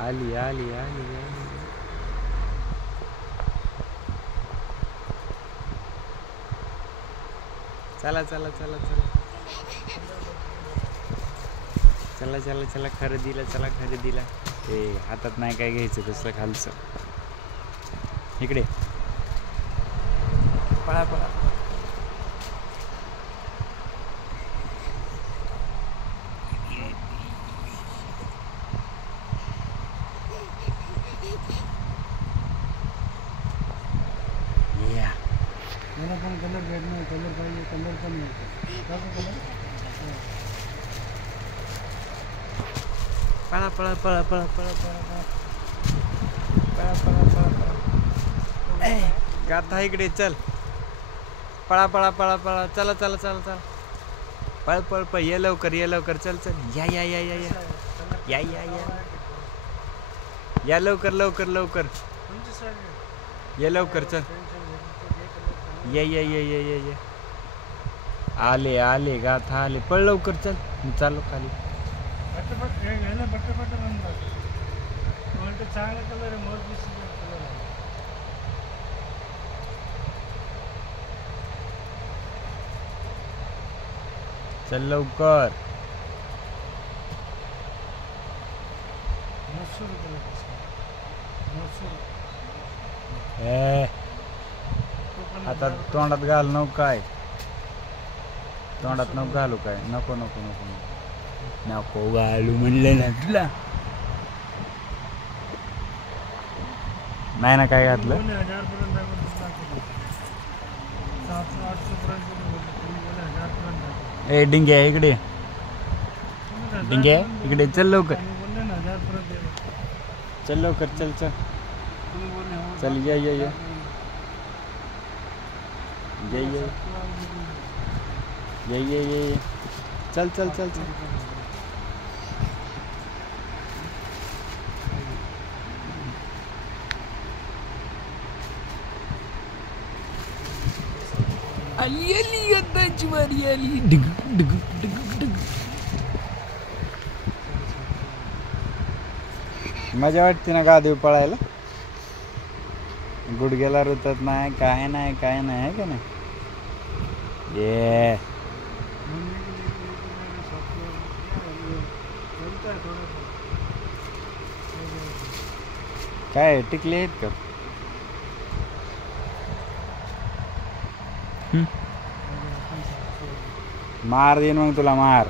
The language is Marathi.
आली आली आली आली. चला चला चला चला चला चला चला खरेदीला चला खरेदीला. ते हातात नाही काय घ्यायचं तसलं खालचं. इकडे पळा पळा. मला पण कलर भेटणार. कलर पाहिजे. कलर पण मिळतो. पळा पळा पळा पळा पळा पळा पळा पळा पळा पळा. गाथा इकडे चल. पळा पळा पळा पळा. चला चला चला चला. पळ पळ पळ. ये लवकर ये लवकर. चल चल. या या या या या या या या या लवकर लवकर लवकर. ये लवकर चल. ये ये ये ये ये ये. आले आले गाथा आले. पळ लवकर चल. मी चालू खाली. चांगला कलर आहे. मोर दिसतो कलर आहे. चल लवकर. मसूर कलर मसूर. आता तोंडात घाल नको काय. तोंडात नको घालू काय. नको नको नको नको घालू म्हणलं ना तुला. नाही ना काय घातलं. 2000 पर्यंत 700-800 पर्यंत. ए डिंग्या इकडे. डिंग्या इकडे चल लवकर. चल लवकर चल चल चल. ये ये ये ये ये ये ये ये. चल चल चल चल. आली आली यंदाची वारी आली. डिग डिग डिग डिग. मजा वाटते ना गादीवर पळायला. गुडघ्याला रुतत नाही काय नाही काय नाही आहे का नाही. ये काय टिकले आहेत का. मार देईन मग तुला मार.